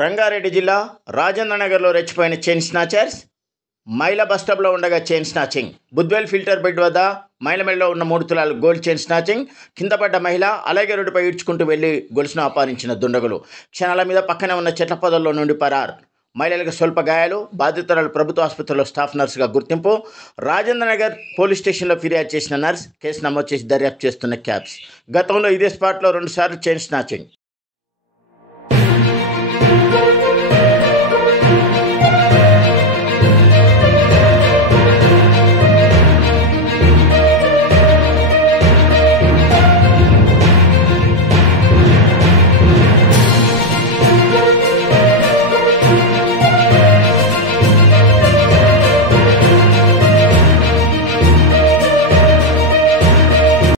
రంగారెడ్డి జిల్లా రాజేంద్ర నగర్లో రెచ్చిపోయిన chain snatchers. మహిళ బస్టాప్లో ఉండగా chain snatching. Budvel filter bed వద్ద మహిళ మెడలో ఉన్న 3 తులాల గోల్డ్ చైన్ స్నాచింగ్. కింద పడ్డ మహిళ అలాగే రోడ్డుపై ఈడ్చుకుంటూ వెళ్లి గొలుసును అపహరించిన దుండగులు క్షణాల మీద పక్కనే ఉన్న చెట్ల పొదల్లో నుండి పరార్. మహిళలకు స్వల్ప గాయాలు. బాధితురాలు ప్రభుత్వ ఆసుపత్రిలో స్టాఫ్ నర్సుగా గుర్తింపు. రాజేంద్ర నగర్ పోలీస్ స్టేషన్లో ఫిర్యాదు చేసిన నర్స్ కేసు నమోదు చేసి దర్యాప్తు చేస్తున్న క్యాబ్స్. గతంలో ఇదే స్పాట్లో 2 సార్లు చైన్ స్నాచింగ్.